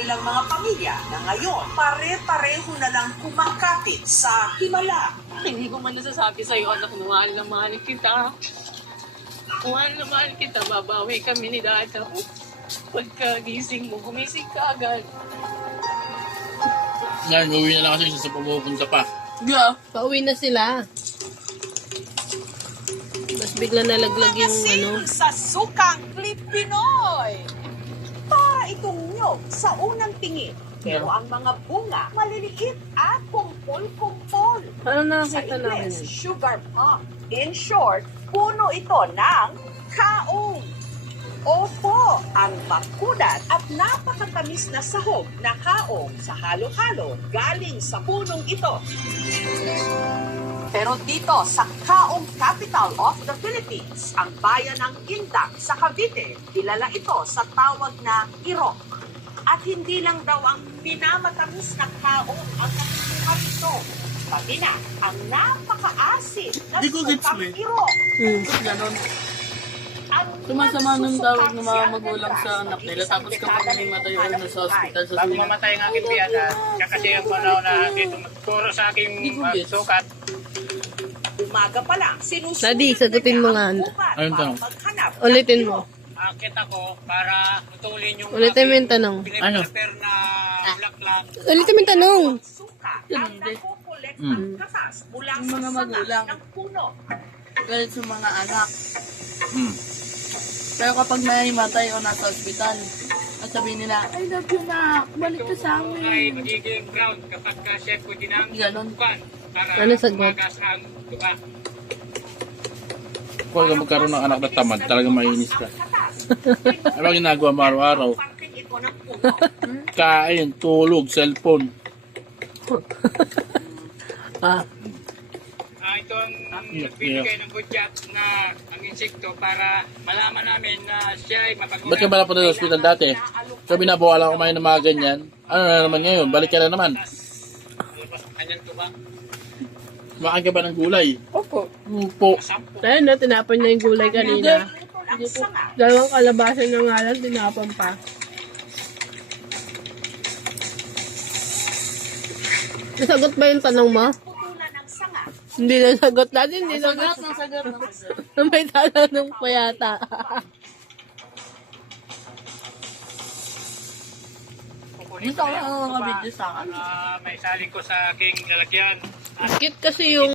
kanilang mga pamilya na ngayon pare-pareho na lang kumakapit sa himala. Hindi ko man nasasabi sa'yo, anak, na mahal kita. Mahal na mahal kita, babawi kami ni Dada. Pagkagising mo, gumising ka agad. Ngayon, uwi na lang kasi sa pumupunta pa. Yeah. Pauwi na sila. Mas bigla nalaglag yung ano. Sa Sukang Clip Pinoy. Para itong nyog sa unang tingin. Pero ang mga bunga, maliliit at kumpol-kumpol. Ano Sa nakakita namin Ingles, yun? sugar plum. In short, puno ito ng kaong. Opo, ang makudat at napakatamis na sahog na kaong sa halo-halo galing sa punong ito. Pero dito sa Kaong Capital of the Philippines, ang bayan ng Indak sa Cavite, kilala ito sa tawag na irok. At hindi lang daw ang pinamatamis na kaong ang nakukuha nito. Pati na ang napaka-asid na Di ko gets sukang mo eh. irok. Ganon. Ang Sumasama ng tawag ng mga nagsusukang magulang siya sa anak nila. isang Tapos dekada kapag na matayo ito na sa hospital sa Bago sunan. mamatay ang aking biyata, siya kasi ang panahon na dito puro sa aking Di ko gets. sukat. Umaga pa lang, sinusunod Daddy, sagutin mo nga. Ayun, tanong. Ulitin mo. Akit ako para putulin yung Ulitin mo yung tanong. piniprepare na bulaklak. Ulitin mo yung tanong. Suka ang nakukolekta Mm. katas mula Yung sa mga sanga magulang. ng puno. Galit sa mga anak. Hmm. Pero kapag may matay o nasa ospital, at sabihin nila, I love you na, balik ka sa Ay amin. magiging ground kapag ka-chef ko din ang Ganon. bukan para Ano sagot? tumagas ang tuka. Kung ka magkaroon ng anak na tamad, talagang mainis ka. Ano ang ginagawa mo araw-araw? Parking ito ng puno. Kain, tulog, cellphone. Ah, Ito ang nagbibigay ng gudyat na ang insekto para malaman namin na siya ay mapag-ulan. Ba't ka ba napunta sa hospital dati? So binabawalan kumain ng mga ganyan. Ano na naman ngayon? Balik ka na naman. Kanyang tuka. Makain ka ba ng gulay? opo. Upo. Ayun na, tinapon niya yung gulay kanina. Ito lang sanga. Dalawang kalabasan na nga lang, tinapon pa. Nasagot ba yung tanong mo? Putulan ng sanga. Hindi nasagot natin, hindi nasagot. Sagot. May tatanong pa yata. Kukunin Gusto ko lang mga video sa akin. may saling ko sa aking lalagyan. Cute kasi yung